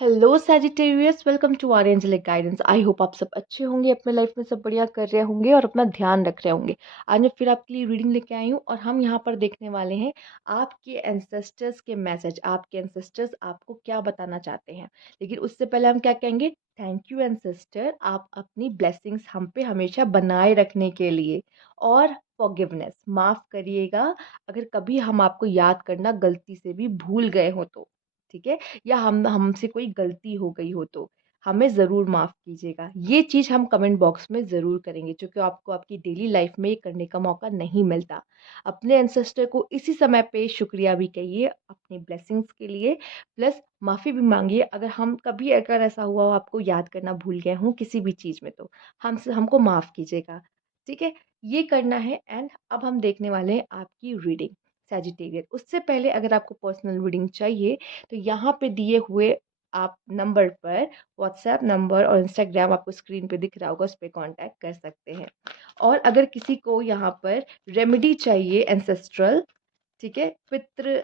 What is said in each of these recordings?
Hello Sagittarius, welcome to our angelic guidance. I hope आप सब अच्छे होंगे, अपने लाइफ में सब बढ़िया कर रहे होंगे और अपना ध्यान रख रहे होंगे। आज मैं फिर आपके लिए रीडिंग लेके आई हूँ और हम यहाँ पर देखने वाले हैं आपके एंसेस्टर्स के मैसेज। आपके एंसेस्टर्स आपको क्या बताना चाहते हैं। लेकिन उससे पहले हम क्या कहेंगे, थैंक यू एंसेस्टर, आप अपनी ब्लेसिंग्स हम पे हमेशा बनाए रखने के लिए। और फॉरगिवनेस, माफ करिएगा अगर कभी हम आपको याद करना गलती से भी भूल गए हो तो। ठीक है, या हमसे कोई गलती हो गई हो तो हमें ज़रूर माफ़ कीजिएगा। ये चीज़ हम कमेंट बॉक्स में ज़रूर करेंगे, क्योंकि आपको आपकी डेली लाइफ में ये करने का मौका नहीं मिलता। अपने एंसेस्टर को इसी समय पे शुक्रिया भी कहिए अपनी ब्लेसिंग्स के लिए, प्लस माफ़ी भी मांगिए अगर हम कभी अगर ऐसा हुआ हो आपको याद करना भूल गए हों किसी भी चीज़ में, तो हमसे हमको माफ़ कीजिएगा। ठीक है, ये करना है। एंड अब हम देखने वाले हैं आपकी रीडिंग सैजिटेरियस। उससे पहले अगर आपको पर्सनल रीडिंग चाहिए तो यहाँ पे दिए हुए आप नंबर पर, व्हाट्सएप नंबर और इंस्टाग्राम आपको स्क्रीन पे दिख रहा होगा, उस पर कांटेक्ट कर सकते हैं। और अगर किसी को यहाँ पर रेमेडी चाहिए एंसेस्ट्रल, ठीक है, पितृ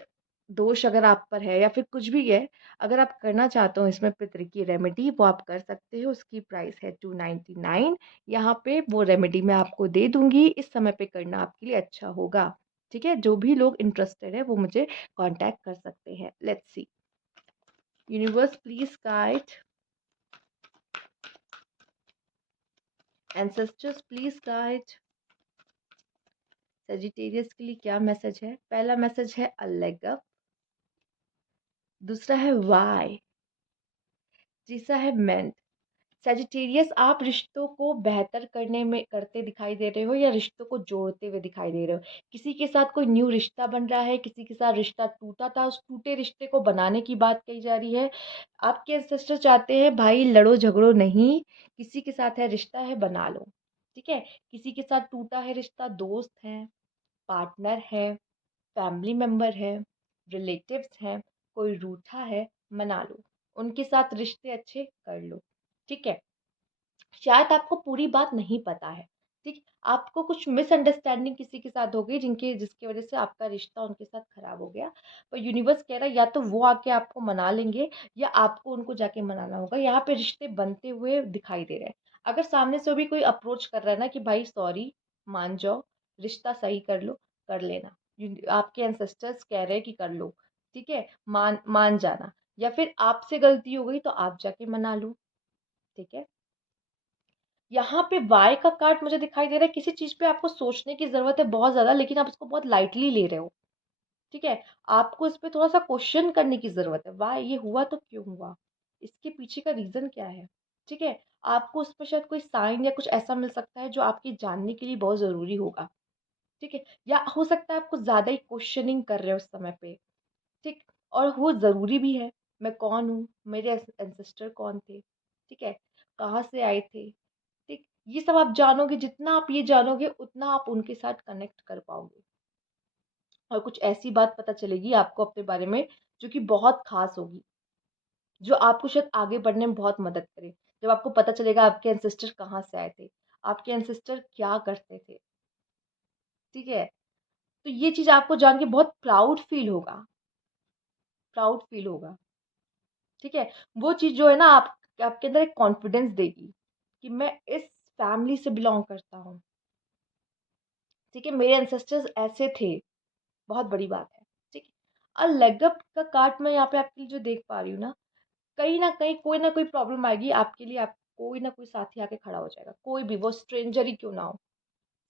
दोष अगर आप पर है या फिर कुछ भी है, अगर आप करना चाहते हो इसमें पितृ की रेमेडी, वो आप कर सकते हो। उसकी प्राइस है 299। यहाँ पे वो रेमेडी मैं आपको दे दूंगी, इस समय पे करना आपके लिए अच्छा होगा। ठीक है, जो भी लोग इंटरेस्टेड है वो मुझे कांटेक्ट कर सकते हैं। Let's see. Universe please guide, ancestors please guide, Sagittarius के लिए क्या मैसेज है। पहला मैसेज है अ लेग अप, दूसरा है वाई, तीसरा है मेंट। सेजिटेरियस, आप रिश्तों को बेहतर करने में करते दिखाई दे रहे हो या रिश्तों को जोड़ते हुए दिखाई दे रहे हो। किसी के साथ कोई न्यू रिश्ता बन रहा है, किसी के साथ रिश्ता टूटा था, उस टूटे रिश्ते को बनाने की बात कही जा रही है। आपके एंसेस्टर चाहते हैं भाई लड़ो झगड़ो नहीं, किसी के साथ है रिश्ता है बना लो। ठीक है, किसी के साथ टूटा है रिश्ता, दोस्त है, पार्टनर है, फैमिली मेंबर है, रिलेटिव्स हैं, कोई रूठा है, मना लो, उनके साथ रिश्ते अच्छे कर लो। ठीक है, शायद आपको पूरी बात नहीं पता है। ठीक, आपको कुछ मिसअंडरस्टैंडिंग किसी के साथ हो गई जिसकी वजह से आपका रिश्ता उनके साथ खराब हो गया। पर यूनिवर्स कह रहा है या तो वो आके आपको मना लेंगे या आपको उनको जाके मनाना होगा। यहाँ पे रिश्ते बनते हुए दिखाई दे रहे हैं। अगर सामने से भी कोई अप्रोच कर रहा है ना कि भाई सॉरी, मान जाओ, रिश्ता सही कर लो, कर लेना। आपके एंसेस्टर्स कह रहे हैं कि कर लो। ठीक है, मान मान जाना, या फिर आपसे गलती हो गई तो आप जाके मना लो। ठीक है, यहाँ पे वाई का कार्ड मुझे दिखाई दे रहा है, किसी चीज पे आपको सोचने की जरूरत है बहुत ज्यादा, लेकिन आप इसको बहुत लाइटली ले रहे हो। ठीक है, आपको इस पे थोड़ा सा क्वेश्चन करने की जरूरत है, वाई ये हुआ तो क्यों हुआ, इसके पीछे का रीजन क्या है। ठीक है, आपको उस पर शायद कोई साइन या कुछ ऐसा मिल सकता है जो आपकी जानने के लिए बहुत जरूरी होगा। ठीक है, या हो सकता है आप कुछ ज्यादा ही क्वेश्चनिंग कर रहे हो उस समय पे। ठीक, और वो ज़रूरी भी है। मैं कौन हूँ, मेरे एंसेस्टर कौन थे, ठीक है, कहाँ से आए थे। ठीक, ये सब आप जानोगे, जितना आप ये जानोगे उतना आप उनके साथ कनेक्ट कर पाओगे। और कुछ ऐसी बात पता चलेगी आपको अपने बारे में जो कि बहुत खास होगी, जो आपको शायद आगे बढ़ने में बहुत मदद करे। जब आपको पता चलेगा आपके एंसेस्टर कहाँ से आए थे, आपके एंसेस्टर क्या करते थे। ठीक है, तो ये चीज़ आपको जान के बहुत प्राउड फील होगा, प्राउड फील होगा। ठीक है, वो चीज़ जो है ना आपके अंदर एक कॉन्फिडेंस देगी कि मैं इस फैमिली से बिलोंग करता हूँ। ठीक है, मेरे एंसेस्टर्स ऐसे थे, बहुत बड़ी बात है। ठीक है, और लेगअप का कार्ड मैं यहाँ पे आपके लिए जो देख पा रही हूँ ना कहीं कोई ना कोई प्रॉब्लम आएगी आपके लिए। आप कोई ना कोई साथी आके खड़ा हो जाएगा, कोई भी, वो स्ट्रेंजर ही क्यों ना हो।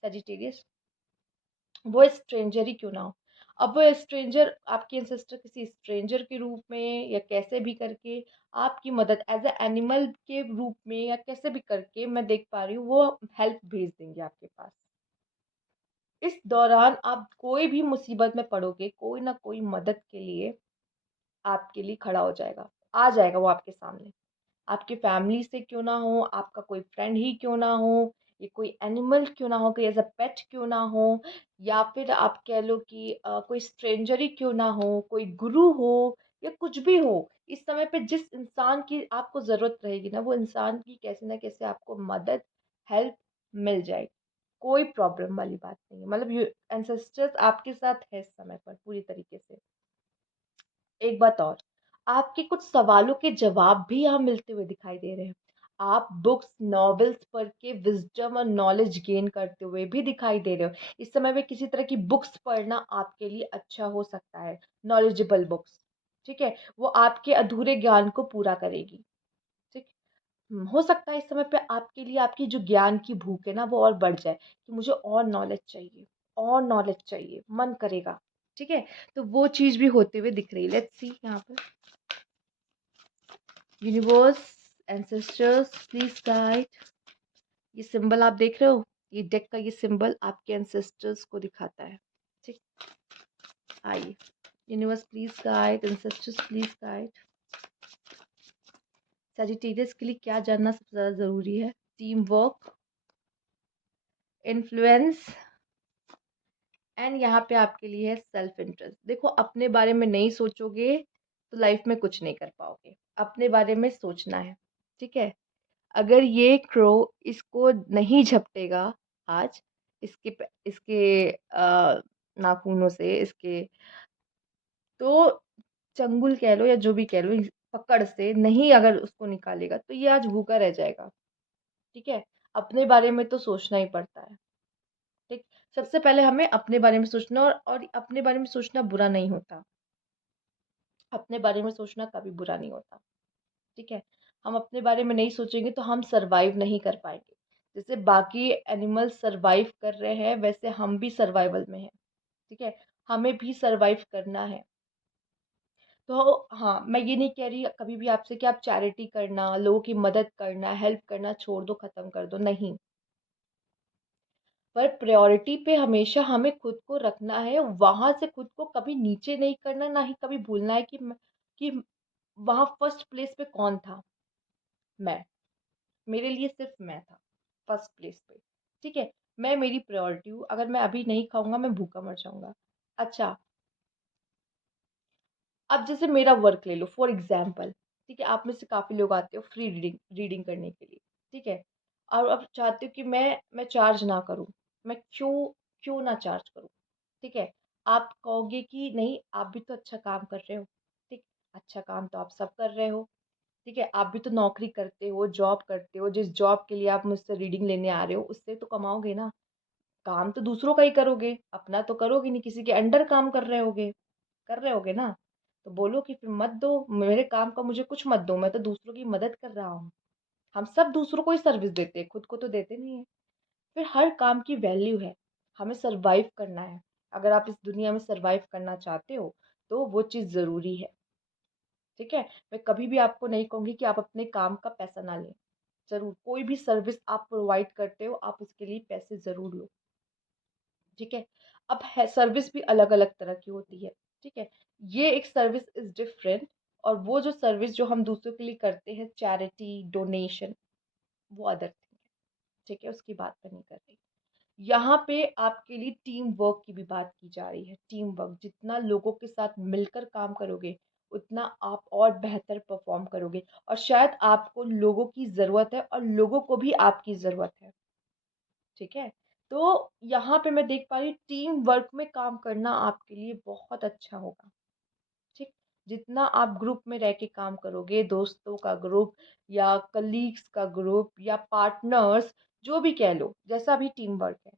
सेजिटेरियस, वो स्ट्रेंजर ही क्यों ना हो। अब वो स्ट्रेंजर आपके एंसेस्टर किसी स्ट्रेंजर के रूप में या कैसे भी करके आपकी मदद एज ए एनिमल के रूप में या कैसे भी करके, मैं देख पा रही हूँ वो हेल्प भेज देंगे आपके पास। इस दौरान आप कोई भी मुसीबत में पड़ोगे, कोई ना कोई मदद के लिए आपके लिए खड़ा हो जाएगा, आ जाएगा वो आपके सामने। आपकी फैमिली से क्यों ना हो, आपका कोई फ्रेंड ही क्यों ना हो, ये कोई एनिमल क्यों ना हो, कोई एज अ पेट क्यों ना हो, या फिर आप कह लो कि कोई स्ट्रेंजर ही क्यों ना हो, कोई गुरु हो या कुछ भी हो। इस समय पे जिस इंसान की आपको ज़रूरत रहेगी ना, वो इंसान की कैसे ना कैसे आपको मदद, हेल्प मिल जाएगी। कोई प्रॉब्लम वाली बात नहीं है, मतलब ये एंसेस्टर्स आपके साथ है इस समय पर पूरी तरीके से। एक बात और, आपके कुछ सवालों के जवाब भी यहाँ मिलते हुए दिखाई दे रहे हैं। आप बुक्स, नॉवेल्स पढ़ के विज़डम और नॉलेज गेन करते हुए भी दिखाई दे रहे हो। इस समय में किसी तरह की बुक्स पढ़ना आपके लिए अच्छा हो सकता है, नॉलेजेबल बुक्स, ठीक है? वो आपके अधूरे ज्ञान को पूरा करेगी, ठीक? हो सकता है इस समय पे आपके लिए आपकी जो ज्ञान की भूख है ना वो और बढ़ जाए कि मुझे और नॉलेज चाहिए, मन करेगा, ठीक है? तो वो चीज़ भी होते हुए दिख रही है। लेट्स सी यहाँ पे यूनिवर्स, एंसेस्टर्स प्लीज गाइड। ये सिंबल आप देख रहे हो, ये डेक का ये सिंबल आपके एंसेस्टर्स को दिखाता है, ठीक? आइए, universe please guide, ancestors please guide. Sagittarius के लिए क्या जानना सबसे ज़्यादा ज़रूरी है? टीम वर्क, इन्फ्लुएंस एंड यहाँ पे आपके लिए है सेल्फ इंटरेस्ट। देखो, अपने बारे में नहीं सोचोगे तो लाइफ में कुछ नहीं कर पाओगे। अपने बारे में सोचना है, ठीक है? अगर ये क्रो इसको नहीं झपटेगा आज, इसके नाखूनों से, इसके, तो चंगुल कह लो या जो भी कह लो, पकड़ से नहीं अगर उसको निकालेगा तो ये आज भूखा रह जाएगा, ठीक है? अपने बारे में तो सोचना ही पड़ता है, ठीक? सबसे पहले हमें अपने बारे में सोचना, और अपने बारे में सोचना बुरा नहीं होता। अपने बारे में सोचना कभी बुरा नहीं होता, ठीक है? हम अपने बारे में नहीं सोचेंगे तो हम सरवाइव नहीं कर पाएंगे। जैसे बाकी एनिमल सरवाइव कर रहे हैं वैसे हम भी सर्वाइवल में हैं, ठीक है? हमें भी सरवाइव करना है। तो हाँ, मैं ये नहीं कह रही कभी भी आपसे कि आप चैरिटी करना, लोगों की मदद करना, हेल्प करना छोड़ दो, खत्म कर दो, नहीं। पर प्रायोरिटी पे हमेशा हमें खुद को रखना है, वहां से खुद को कभी नीचे नहीं करना, ना ही कभी भूलना है कि वहां फर्स्ट प्लेस पे कौन था? मैं। मेरे लिए सिर्फ मैं था फर्स्ट प्लेस पे, ठीक है? मैं मेरी प्रायोरिटी हूँ। अगर मैं अभी नहीं खाऊंगा मैं भूखा मर जाऊंगा। अच्छा, अब जैसे मेरा वर्क ले लो फॉर एग्जाम्पल, ठीक है? आप में से काफ़ी लोग आते हो फ्री रीडिंग रीडिंग करने के लिए, ठीक है? और अब चाहते हो कि मैं चार्ज ना करूँ। मैं क्यों क्यों ना चार्ज करूँ, ठीक है? आप कहोगे कि नहीं, आप भी तो अच्छा काम कर रहे हो, ठीक? अच्छा काम तो आप सब कर रहे हो, ठीक है? आप भी तो नौकरी करते हो, जॉब करते हो, जिस जॉब के लिए आप मुझसे रीडिंग लेने आ रहे हो उससे तो कमाओगे ना। काम तो दूसरों का ही करोगे, अपना तो करोगे नहीं, किसी के अंडर काम कर रहे होगे ना। तो बोलो कि फिर मत दो, मेरे काम का मुझे कुछ मत दो, मैं तो दूसरों की मदद कर रहा हूँ। हम सब दूसरों को ही सर्विस देते हैं, खुद को तो देते नहीं है। फिर हर काम की वैल्यू है, हमें सरवाइव करना है। अगर आप इस दुनिया में सरवाइव करना चाहते हो तो वो चीज़ ज़रूरी है, ठीक है? मैं कभी भी आपको नहीं कहूँगी कि आप अपने काम का पैसा ना लें। ज़रूर, कोई भी सर्विस आप प्रोवाइड करते हो आप उसके लिए पैसे ज़रूर लो, ठीक है? अब है, सर्विस भी अलग अलग तरह की होती है, ठीक है? ये एक सर्विस इज डिफरेंट, और वो जो सर्विस जो हम दूसरों के लिए करते हैं, चैरिटी, डोनेशन, वो अदर थिंग है, ठीक है? उसकी बात मैं नहीं कर रही। यहाँ पे आपके लिए टीम वर्क की भी बात की जा रही है। टीम वर्क, जितना लोगों के साथ मिलकर काम करोगे उतना आप और बेहतर परफॉर्म करोगे, और शायद आपको लोगों की ज़रूरत है और लोगों को भी आपकी ज़रूरत है, ठीक है? तो यहाँ पे मैं देख पा रही हूँ टीम वर्क में काम करना आपके लिए बहुत अच्छा होगा, ठीक? जितना आप ग्रुप में रह के काम करोगे, दोस्तों का ग्रुप या कलीग्स का ग्रुप या पार्टनर्स, जो भी कह लो, जैसा भी टीम वर्क है,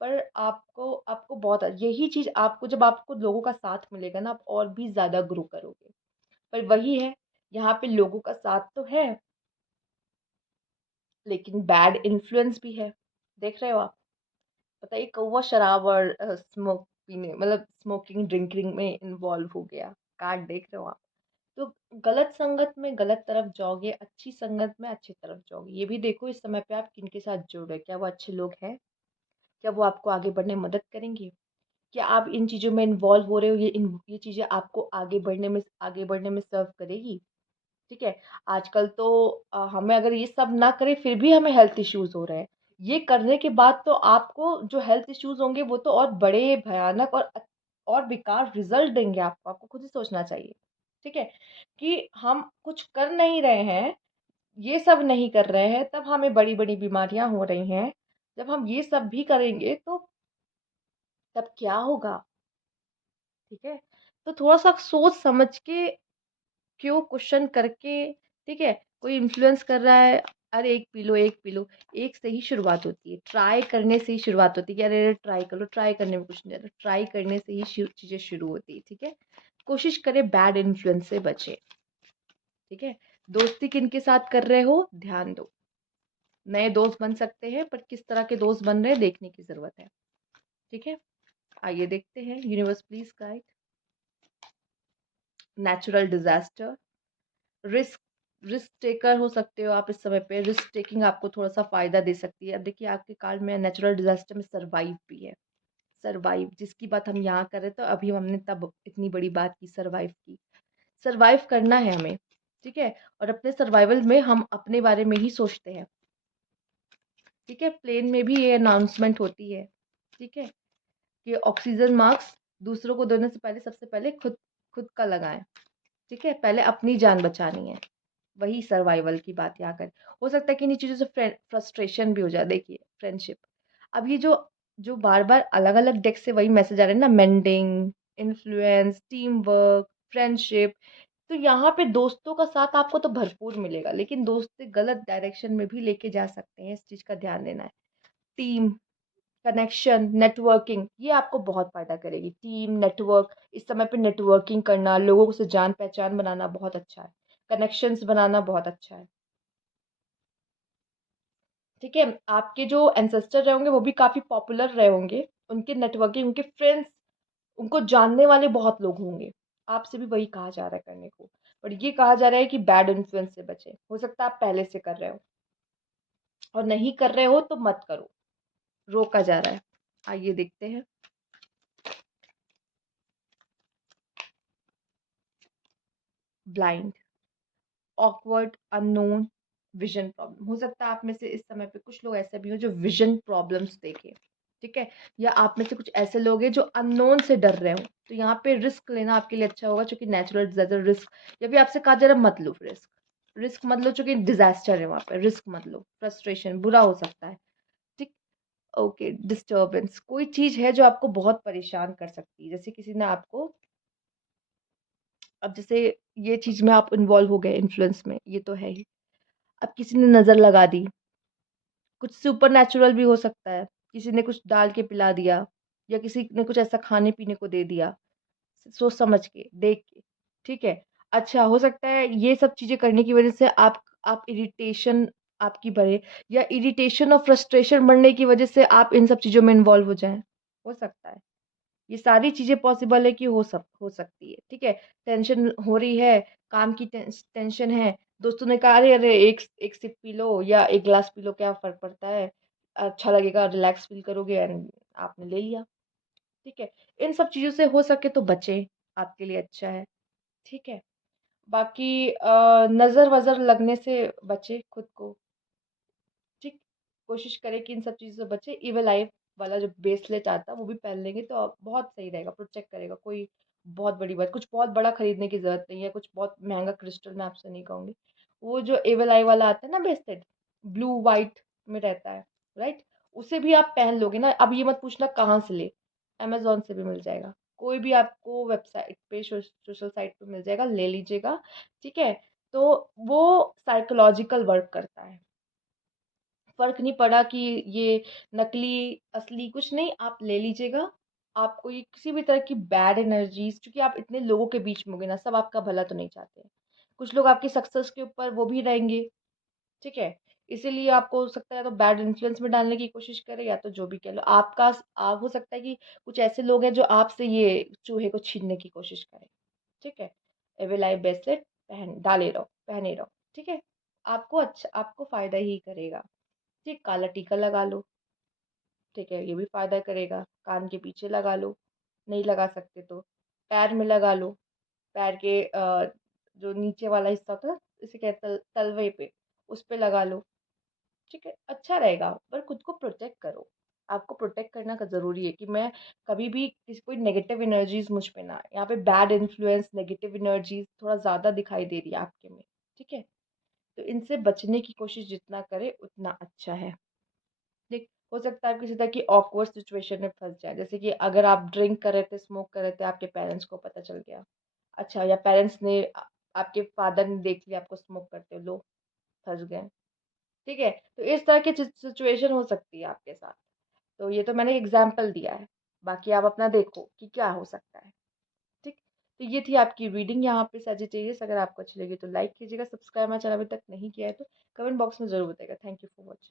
पर आपको आपको बहुत यही चीज़, आपको जब आपको लोगों का साथ मिलेगा ना आप और भी ज़्यादा ग्रो करोगे। पर वही है, यहाँ पे लोगों का साथ तो है लेकिन बैड इन्फ्लुएंस भी है, देख रहे हो आप? बताइए, कौवा शराब और स्मोक पीने, मतलब स्मोकिंग ड्रिंकिंग में इन्वॉल्व हो गया, कार्ड देख रहे हो आप? तो गलत संगत में गलत तरफ जाओगे, अच्छी संगत में अच्छी तरफ जाओगे। ये भी देखो इस समय पे आप किनके साथ जुड़ रहे हो, क्या वो अच्छे लोग हैं? क्या वो आपको आगे बढ़ने में मदद करेंगे? क्या आप इन चीज़ों में इन्वॉल्व हो रहे हो, ये चीज़ें आपको आगे बढ़ने में सर्व करेगी, ठीक है? आजकल तो हमें अगर ये सब ना करें फिर भी हमें हेल्थ इश्यूज हो रहे हैं। ये करने के बाद तो आपको जो हेल्थ इश्यूज होंगे वो तो और बड़े भयानक और बेकार रिजल्ट देंगे आपको। आपको खुद ही सोचना चाहिए, ठीक है? कि हम कुछ कर नहीं रहे हैं, ये सब नहीं कर रहे हैं, तब हमें बड़ी बड़ी बीमारियां हो रही हैं। जब हम ये सब भी करेंगे तो तब क्या होगा, ठीक है? तो थोड़ा सा सोच समझ के क्यों क्वेश्चन करके, ठीक है, कोई इन्फ्लुएंस कर रहा है, अरे एक पी लो, एक पी लो, एक से ही शुरुआत होती है, ट्राई करने से ही शुरुआत होती है कि अरे अरे ट्राई कर लो, ट्राई करने में कुछ नहीं आता, ट्राई करने से ही चीजें शुरू होती है, ठीक है। कोशिश करें बैड इन्फ्लुएंस से बचे, ठीक है। दोस्ती किनके साथ कर रहे हो, ध्यान दो। नए दोस्त बन सकते हैं, पर किस तरह के दोस्त बन रहे हैं देखने की जरूरत है, ठीक है। आइए देखते हैं, universe please guide. Natural disaster, risk, risk taker हो सकते हो आप इस समय पे, रिस्क टेकिंग आपको थोड़ा सा फायदा दे सकती है। अब देखिए आपके कार्ड में नेचुरल डिजास्टर में सर्वाइव भी है, सर्वाइव जिसकी बात हम यहाँ कर रहे थे, अभी हमने तब इतनी बड़ी बात की, सर्वाइव की। सर्वाइव करना है हमें, ठीक है। और अपने सर्वाइवल में हम अपने बारे में ही सोचते हैं, ठीक है। प्लेन में भी ये अनाउंसमेंट होती है, ठीक है, कि ऑक्सीजन मास्क दूसरों को देने से पहले सबसे पहले खुद खुद का लगाएं, ठीक है। पहले अपनी जान बचानी है, वही सर्वाइवल की बात यहाँ कर। हो सकता है कि इन्हीं चीज़ों से फ्रस्ट्रेशन भी हो जाए। देखिए फ्रेंडशिप, अब ये जो जो बार बार अलग अलग डेक से वही मैसेज आ रहे हैं ना, mending, influence, team work, friendship, तो यहाँ पे दोस्तों का साथ आपको तो भरपूर मिलेगा, लेकिन दोस्त गलत डायरेक्शन में भी लेके जा सकते हैं, इस चीज का ध्यान देना है। टीम, कनेक्शन, नेटवर्किंग, ये आपको बहुत फायदा करेगी। टीम, नेटवर्क, इस समय पे नेटवर्किंग करना, लोगों से जान पहचान बनाना बहुत अच्छा है, कनेक्शंस बनाना बहुत अच्छा है, ठीक है। आपके जो एंसेस्टर रहे होंगे वो भी काफी पॉपुलर रहे होंगे, उनके नेटवर्किंग, उनके फ्रेंड्स, उनको जानने वाले बहुत लोग होंगे। आपसे भी वही कहा जा रहा है करने को, और ये कहा जा रहा है कि बैड इन्फ्लुएंस से बचे। हो सकता है आप पहले से कर रहे हो, और नहीं कर रहे हो तो मत करो, रोका जा रहा है। आइए देखते हैं। Blind, awkward, unknown, vision problem. हो सकता है आप में से इस समय पे कुछ लोग ऐसे भी हो जो विजन प्रॉब्लम्स देखे, ठीक है। या आप में से कुछ ऐसे लोग हैं जो अननोन से डर रहे हो, तो यहाँ पे रिस्क लेना आपके लिए अच्छा होगा, क्योंकि नेचुरल डिजास्टर रिस्क, या भी आपसे कहा जा रहा है मत लो रिस्क, रिस्क मत लो, चूंकि डिजास्टर है वहां पे, रिस्क मत लो, फ्रस्ट्रेशन बुरा हो सकता है, ठीक। ओके, डिस्टर्बेंस, कोई चीज है जो आपको बहुत परेशान कर सकती है, जैसे किसी ने आपको, अब जैसे ये चीज में आप इन्वॉल्व हो गए इन्फ्लुएंस में, ये तो है ही। अब किसी ने नजर लगा दी, कुछ सुपर नेचुरल भी हो सकता है, किसी ने कुछ डाल के पिला दिया, या किसी ने कुछ ऐसा खाने पीने को दे दिया, सोच समझ के, देख के, ठीक है। अच्छा, हो सकता है ये सब चीजें करने की वजह से आप इरिटेशन आपकी बढ़े, या इरिटेशन और फ्रस्ट्रेशन बढ़ने की वजह से आप इन सब चीजों में इन्वॉल्व हो जाएं, हो सकता है। ये सारी चीजें पॉसिबल है कि हो सकती है, ठीक है। टेंशन हो रही है, काम की टेंशन है, दोस्तों ने कहा अरे अरे एक एक सिप पी लो या एक ग्लास पी लो, क्या फर्क पड़ता है, अच्छा लगेगा, रिलैक्स फील करोगे, एंड आपने ले लिया, ठीक है। इन सब चीजों से हो सके तो बचे, आपके लिए अच्छा है, ठीक है। बाकी नजर वजर लगने से बचे खुद को, ठीक। कोशिश करें कि इन सब चीज़ों से बचे। इवल आई वाला जो ब्रेसलेट आता है वो भी पहन लेंगे तो बहुत सही रहेगा, प्रोटेक्ट करेगा। कोई बहुत बड़ी बात, कुछ बहुत बड़ा खरीदने की जरूरत नहीं है, कुछ बहुत महंगा क्रिस्टल मैं आपसे नहीं कहूंगी। वो जो एवल आई वाला आता है ना ब्रेसलेट, ब्लू वाइट में रहता है, राइट, उसे भी आप पहन लोगे ना। अब ये मत पूछना कहाँ से ले, अमेजोन से भी मिल जाएगा, कोई भी आपको वेबसाइट पे, सोशल साइट पे मिल जाएगा, ले लीजिएगा, ठीक है। तो वो साइकोलॉजिकल वर्क करता है, फर्क नहीं पड़ा कि ये नकली असली कुछ नहीं, आप ले लीजिएगा। आपको ये किसी भी तरह की बैड एनर्जीज, क्योंकि आप इतने लोगों के बीच में होंगे ना, सब आपका भला तो नहीं चाहते हैं, कुछ लोग आपकी सक्सेस के ऊपर वो भी रहेंगे, ठीक है। इसीलिए आपको हो सकता है तो बैड इन्फ्लुएंस में डालने की कोशिश करे, या तो जो भी कह लो आपका, आप हो सकता है कि कुछ ऐसे लोग हैं जो आपसे ये चूहे को छीनने की कोशिश करें, ठीक है। एविल आई ब्रेसलेट पहन डाले रहो, पहने रहो, ठीक है। आपको अच्छा, आपको फायदा ही करेगा, ठीक। काला टीका लगा लो, ठीक है, ये भी फायदा करेगा। कान के पीछे लगा लो, नहीं लगा सकते तो पैर में लगा लो, पैर के जो नीचे वाला हिस्सा होता है ना, इसे कहते हैं तलवे पे, उस पे लगा लो, ठीक है, अच्छा रहेगा। पर खुद को प्रोटेक्ट करो, आपको प्रोटेक्ट करना का जरूरी है कि मैं कभी भी किसी कोई नेगेटिव एनर्जीज मुझ पे ना आए। यहाँ पे बैड इन्फ्लुएंस, नेगेटिव एनर्जीज थोड़ा ज्यादा दिखाई दे रही है आपके में, ठीक है। तो इनसे बचने की कोशिश जितना करे उतना अच्छा है, देख। हो सकता है आप किसी तरह की ऑकवर्ड सिचुएशन में फंस जाए, जैसे कि अगर आप ड्रिंक कर रहे थे, स्मोक कर रहे थे, आपके पेरेंट्स को पता चल गया, अच्छा, या पेरेंट्स ने आपके फादर ने देख लिया आपको स्मोक करते हुए, लो फँस गए। ठीक है? तो इस तरह की सिचुएशन हो सकती है आपके साथ। तो ये तो मैंने एग्जाम्पल दिया है, बाकी आप अपना देखो कि क्या हो सकता है। ठीक, तो ये थी आपकी रीडिंग यहाँ पे सजिटेरियस। अगर आपको अच्छी लगी तो लाइक कीजिएगा, सब्सक्राइब हमारे चैनल अभी तक नहीं किया है तो कमेंट बॉक्स में जरूर बताइएगा। Thank you for watching.